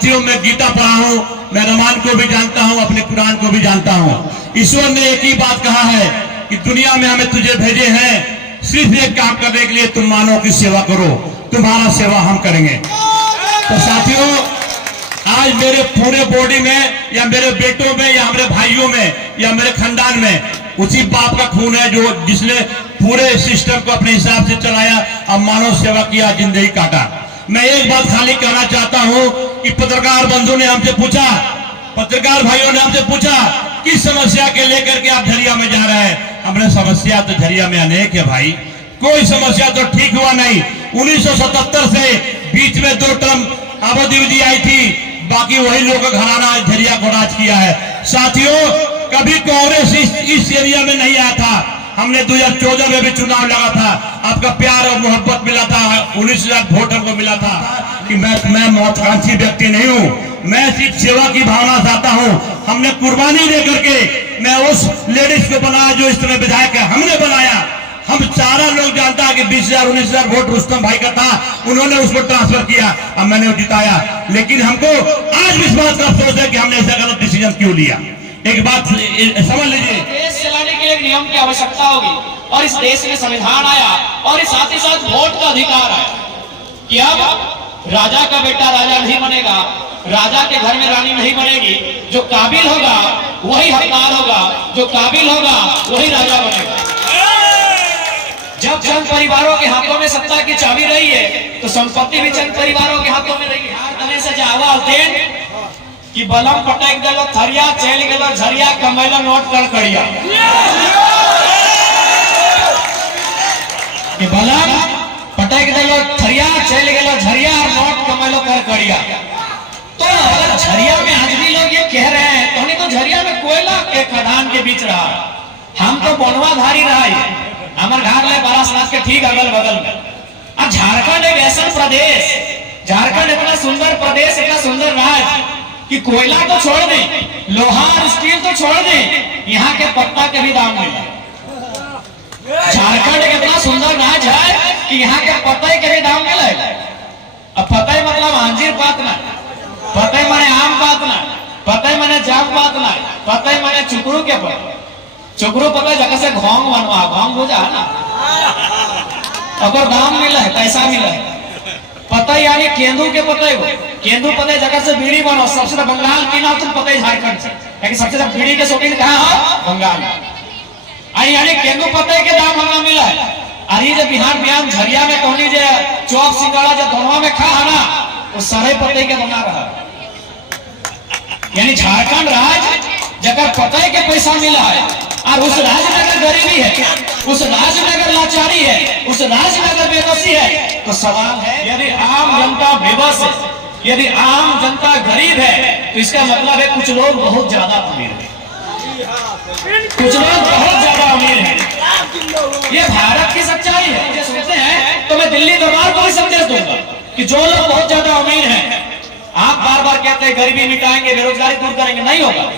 साथियों, मैं गीता पढ़ा हूँ, मैं रामायण को भी जानता हूँ, अपने कुरान को भी जानता हूँ। ईश्वर ने एक ही बात कहा है कि दुनिया में हमें तुझे भेजे हैं सिर्फ एक काम करने के लिए, तुम मानव की सेवा करो, तुम्हारा सेवा हम करेंगे। तो साथियों, आज मेरे पूरे बॉडी में या मेरे बेटों में या मेरे भाइयों में या मेरे खानदान में उसी बाप का खून है जो जिसने पूरे सिस्टम को अपने हिसाब से चलाया और मानव सेवा किया, जिंदगी काटा। मैं एक बात खाली कहना चाहता हूं कि पत्रकार बंधु ने हमसे पूछा, पत्रकार भाइयों ने हमसे पूछा किस समस्या के लेकर के आप झरिया में जा रहे हैं। हमने समस्या तो झरिया में अनेक है भाई, कोई समस्या तो ठीक हुआ नहीं। 1977 से बीच में 2 टर्म आबादी विधि आई थी, बाकी वही लोग का घराना झरिया को राज किया है। साथियों, कभी कांग्रेस इस एरिया में नहीं आया था। हमने 2014 में भी चुनाव लगा था, आपका प्यार और मोहब्बत मिला था, 19,000 वोट हमको मिला था। कि मैं महत्वाकांक्षी व्यक्ति नहीं हूँ, मैं सिर्फ सेवा की भावना चाहता हूँ। हमने कुर्बानी दे करके मैं उस लेडीज को बनाया जो इस तरह विधायक है, हमने बनाया। हम सारा लोग जानता है कि 20,000 19,000 वोट रुस्तम भाई का था, उन्होंने उसको ट्रांसफर किया, अब मैंने जिताया। लेकिन हमको आज विश्वास का अफसोस है कि हमने ऐसा गलत डिसीजन क्यों लिया। एक बात समझ लीजिए, देश चलाने के लिए नियम की आवश्यकता होगी और इस देश में संविधान आया और साथ ही साथ वोट का अधिकार आया कि अब राजा का बेटा राजा नहीं बनेगा, राजा के घर में रानी नहीं बनेगी। जो काबिल होगा वही हकदार होगा, जो काबिल होगा वही राजा बनेगा। जब चंद परिवारों के हाथों में सत्ता की चाबी रही है तो संपत्ति भी चंद परिवारों के हाथों में रही है। हार दने से जावा देन कि बलम पटक दिलो थरिया, चल गेलो झरिया, कमैलो नोट कड़कड़िया। कि बलम पटक दिलो थरिया, चल गेलो झरिया, नोट कमैलो कड़कड़िया। तो अगर झरिया में आज भी लोग ये कह रहे हैं तो नहीं, तो झरिया में कोयला के खदान के बीच रहा, हम तो बनवाधारी रहा है। हमारे घर ले बारासात के ठीक अगल बगल में। अब झारखंड एक ऐसा प्रदेश, झारखंड इतना सुंदर प्रदेश, इतना सुंदर राज्य कि कोयला तो छोड़ दे, लोहा और स्टील तो छोड़ दे, यहाँ के पत्ता के भी दाम नहीं है। झारखंड एक इतना सुंदर राज्य है कि यहाँ के पत्ते के भी दाम मिले। अब पत्ते मतलब अंजीर पात ना, पत्ते माने आम पात ना, पत्ते माने जाम पात ना, पत्ते माने चुकरू के पत्ते। चुकरू पता जगह से घोंग बनवा, घोंग हो जा ना, अगर दाम मिला है, पैसा मिला है। पता यानी केंदू के पते को, केंदू पते जगह से बीड़ी बनो। सबसे ज्यादा बंगाल की ना तुम पते झारखंड से, लेकिन सबसे ज्यादा बीड़ी के शौकीन कहाँ हो? बंगाल। यानी केंदू पते के दाम हमें मिला है। अरे जब बिहार झरिया में कहनी जे चौक सिंगाड़ा जब धनवा में खा है ना, वो सारे पते के बना रहा। यानी झारखंड राज्य जगह पते के पैसा मिला है और उस राज्य में अगर गरीबी है, उस राज्य में अगर लाचारी है, उस राज्य में अगर बेबसी है, तो सवाल है यदि आम जनता बेबस है, यदि आम जनता गरीब है, तो इसका मतलब है कुछ लोग बहुत ज्यादा अमीर है, कुछ लोग बहुत ज्यादा अमीर है। ये भारत की सच्चाई है। मुझे सोचते हैं तो मैं दिल्ली दरबार को भी संदेश दूंगा कि जो लोग बहुत ज्यादा अमीर हैं, आप बार बार कहते हैं गरीबी मिटाएंगे, बेरोजगारी दूर करेंगे, नहीं होगा।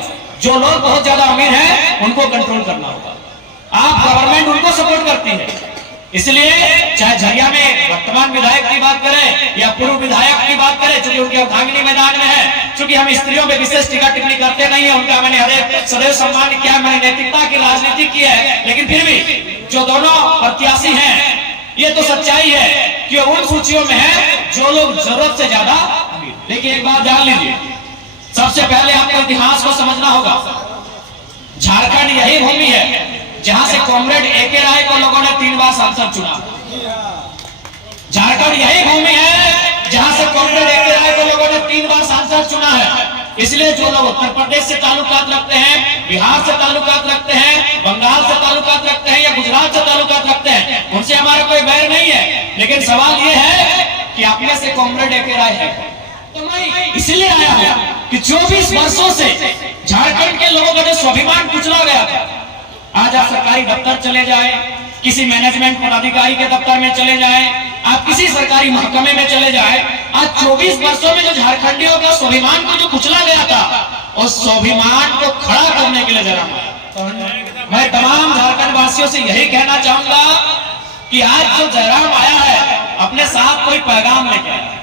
जो लोग बहुत ज्यादा अमीर हैं उनको कंट्रोल करना होगा। आप गवर्नमेंट उनको सपोर्ट करती है, इसलिए चाहे झरिया में वर्तमान विधायक की बात करें या पूर्व विधायक की बात करें, चूंकि उनके अर्धांगिनी मैदान में है, चूंकि हम स्त्रियों में विशेष टीका टिप्पणी करते नहीं है, उनका मैंने हर सदैव सम्मान किया, मैंने नैतिकता की राजनीति की है। लेकिन फिर भी जो दोनों प्रत्याशी हैं, ये तो सच्चाई है कि उन सूचियों में है जो लोग जरूरत से ज्यादा अमीर। लेकिन एक बात जान लीजिए, सबसे पहले आपको इतिहास को समझना होगा। झारखंड यही भूमि है जहां से कॉमरेड ए.के. राय को लोगों ने 3 बार सांसद चुना। झारखंड यही भूमि है जहां से कॉमरेड ए.के. राय को लोगों ने 3 बार सांसद चुना है। इसलिए जो लोग उत्तर प्रदेश से ताल्लुकात रखते हैं, बिहार से ताल्लुकात रखते हैं, बंगाल से ताल्लुकात रखते हैं या गुजरात से ताल्लुकात रखते हैं, उनसे हमारा कोई बैर नहीं है। लेकिन सवाल ये है कि आप में से कॉमरेड ए.के. राय है तो मैं इसलिए आया हूं कि 24 वर्षों से झारखंड के लोगों का जो स्वाभिमान कुचला गया था, आज आप सरकारी दफ्तर चले जाए, किसी मैनेजमेंट पदाधिकारी के दफ्तर में चले जाए, आप किसी सरकारी महकमे में चले जाए, आज 24 वर्षों में जो झारखंडियों का स्वाभिमान को जो कुचला गया था, उस स्वाभिमान को खड़ा करने के लिए जरा मैं तमाम झारखंड वासियों से यही कहना चाहूंगा कि आज जो जयराम आया है अपने साथ कोई पैगाम लेके आया।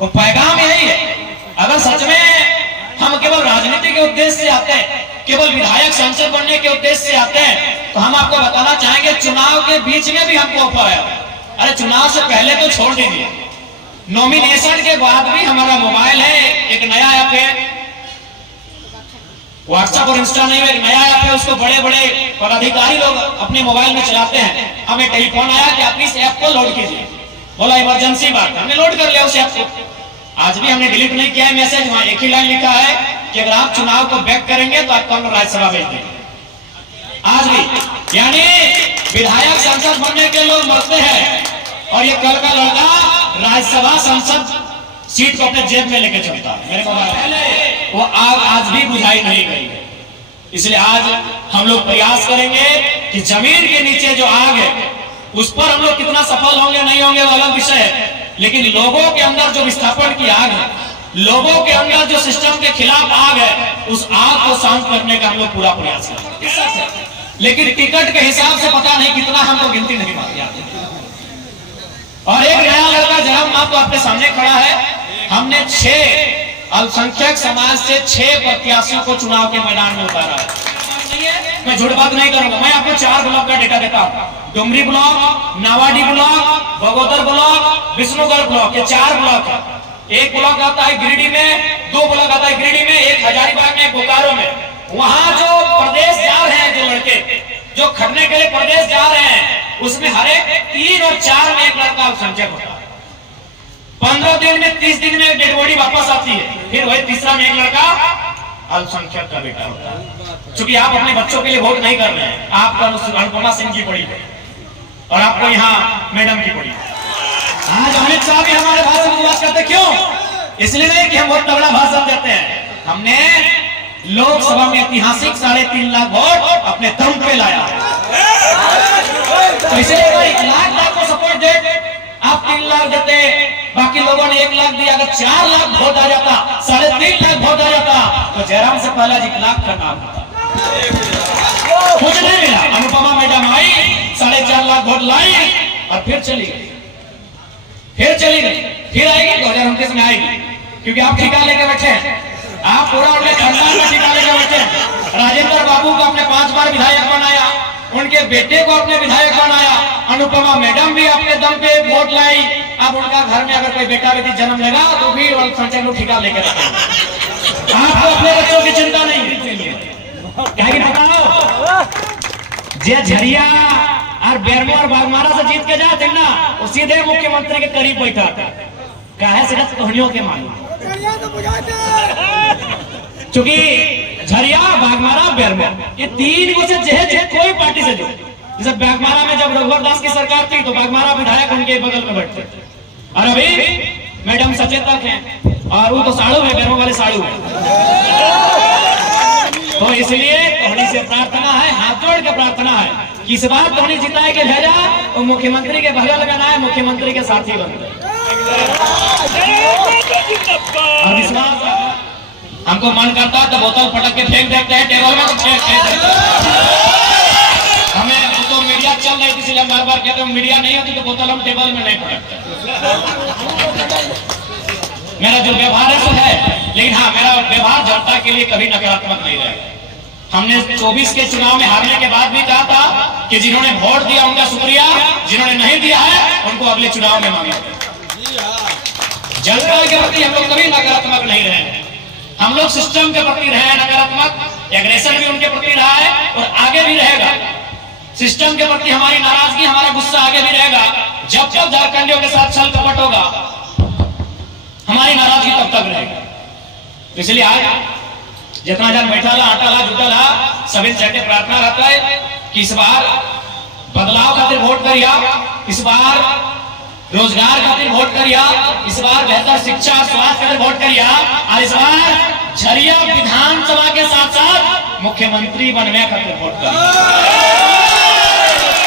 वो पैगाम यही है, अगर सच के उद्देश्य से आते हैं, केवल विधायक सांसद बनने के उद्देश्य से आते हैं, तो हम आपको बताना चाहेंगे चुनाव के बीच में भी हमको ऑफर है। अरे चुनाव से पहले तो छोड़ दीजिए, नॉमिनेशन के बाद भी हमारा मोबाइल है, एक नया ऐप है, व्हाट्सएप और इंस्टा नहीं है, एक नया ऐप है, उसको बड़े बड़े पदाधिकारी लोग अपने मोबाइल में चलाते हैं। हमें टेलीफोन आया कि आप इस ऐप को लोड कीजिए, बोला इमरजेंसी बात, हमने लोड कर लिया उस ऐप को। आज भी हमने डिलीट नहीं किया है मैसेज, वहां एक ही लाइन लिखा है कि अगर आप चुनाव को बैक करेंगे तो आपको हम राज्यसभा भेज देंगे। आज भी यानी विधायक सांसद बनने के लोग मरते हैं और ये कल का लड़का राज्यसभा सांसद सीट को अपने जेब में लेके चलता है। मेरे मोबाइल वो आग आज भी बुझाई नहीं गई है। इसलिए आज हम लोग प्रयास करेंगे कि जमीन के नीचे जो आग है उस पर हम लोग कितना सफल होंगे नहीं होंगे वो अलग विषय है, लेकिन लोगों के अंदर जो विस्थापन की आग है, लोगों के अंदर जो सिस्टम के खिलाफ आग है, उस आग को शांत करने का हम लोग पूरा प्रयास करेंगे। लेकिन टिकट के हिसाब से पता नहीं कितना हमको गिनती नहीं मारती आती। और एक नया लड़का जन्म आपको आपके सामने खड़ा है। हमने 6 अल्पसंख्यक समाज से 6 प्रत्याशियों को चुनाव के मैदान में उतारा है। मैं झूठ बात नहीं करूंगा, मैं आपको 4 ब्लॉक का डेटा देता हूं। Dumri block, Nawadih block, Bagodar block, Vishnugarh block, ये 4 ब्लॉक है। एक ब्लॉक आता है गिरिडीह में, 2 ब्लॉक आता है गिरिडीह में, एक हजारीबाग में, बोकारो में। वहां जो प्रदेश जा रहे हैं, जो लड़के जो खटने के लिए प्रदेश जा रहे हैं, उसमें हर एक 3 और 4 में एक लड़का अल्पसंख्यक होता है। 15 दिन में 30 दिन में डेड बॉडी वापस आती है, फिर वही तीसरा में एक लड़का अल्पसंख्यक का बेटा होता है। क्योंकि आप अपने बच्चों के लिए वोट नहीं कर रहे हैं, आपका अनुपमा सिंह की पड़ी है और आपको यहाँ मैडम की पड़ी है। आज अमित शाह भी हमारे भाषण की बात करते, क्यों? इसलिए नहीं कि हम बहुत तगड़ा भाषण देते हैं, हमने लोकसभा में ऐतिहासिक 3.5 लाख वोट अपने दम पे लाया। तो इसलिए 1 लाख को सपोर्ट दे, आप 3 लाख देते, बाकी लोगों ने 1 लाख दिया। अगर 4 लाख वोट आ जाता, 3.5 लाख वोट आ जाता, तो जयराम से पहले 1 लाख का नाम होता। कुछ नहीं मिला। अनुपमा मैडम आई, 4.5 लाख वोट लाई और फिर चली गई, फिर आएगी 2029 में आएगी, क्योंकि आप ठिका लेके बैठे हैं, आप पूरा उनके खानदान का ठिका लेके बैठे हैं। राजेंद्र बाबू को आपने 5 बार विधायक बनाया, उनके बेटे को आपने विधायक बनाया, अनुपमा मैडम भी अपने दम पे वोट लाई। अब उनका घर में अगर कोई बेटा बेटी जन्म लेगा तो भी अल्पसंख्यक लोग ठिका लेके रखेंगे। आपको अपने बच्चों की चिंता नहीं है। क्या बताओ, जे झरिया और बेरमो और बागमारा से जीत के जाते ना, वो सीधे मुख्यमंत्री के करीब बैठा था। काहे से कहानियों के मालूम, क्योंकि झरिया, बागमारा, बेरमो, ये 3 को से जेहे कोई पार्टी से जो, जैसे बागमारा में जब रघुवर दास की सरकार थी तो बागमारा विधायक उनके बगल में बैठते, और अभी मैडम सचेतक हैं और वो तो साड़ू है, बेरमो वाले साड़ू है। तो इसलिए धोनी से प्रार्थना है, हाथ जोड़ के प्रार्थना है कि इस बार धोनी जिताए के भेजा तो मुख्यमंत्री के बगल में ना है, मुख्यमंत्री के साथी बन गए। और इस बार हमको मन करता है तो बोतल पटक के फेंक देते हैं टेबल में, तो फेंक देते हैं। हमें तो मीडिया चल रही थी, इसलिए बार बार कहते हैं मीडिया नहीं होती तो बोतल हम टेबल में नहीं पटकते। मेरा जो व्यवहार है सो है, लेकिन हाँ, मेरा व्यवहार जनता के लिए कभी नकारात्मक नहीं रहेगा। हमने 24 के चुनाव में हारने के बाद भी कहा था कि जिन्होंने वोट दिया उनका शुक्रिया, जिन्होंने नहीं दिया है उनको अगले चुनाव में मांगे। जनता के प्रति हम लोग कभी नकारात्मक नहीं रहे, हम लोग सिस्टम के प्रति रहे नकारात्मक। एग्रेशन भी उनके प्रति रहा है और आगे भी रहेगा। सिस्टम के प्रति हमारी नाराजगी, हमारा गुस्सा आगे भी रहेगा। जब तक झारखंडियों के साथ छल कपट होगा, हमारी नाराजगी तब तक रहेगी। इसलिए आज जितना जन बैठा ला, आटा ला, जुटा ला, सभी से प्रार्थना रहता है कि इस बार बदलाव खातिर वोट करिया, इस बार रोजगार खातिर वोट करिया, इस बार बेहतर शिक्षा और स्वास्थ्य खातिर वोट करिया, और इस बार झरिया विधानसभा के साथ साथ मुख्यमंत्री बनने खातिर वोट करिया।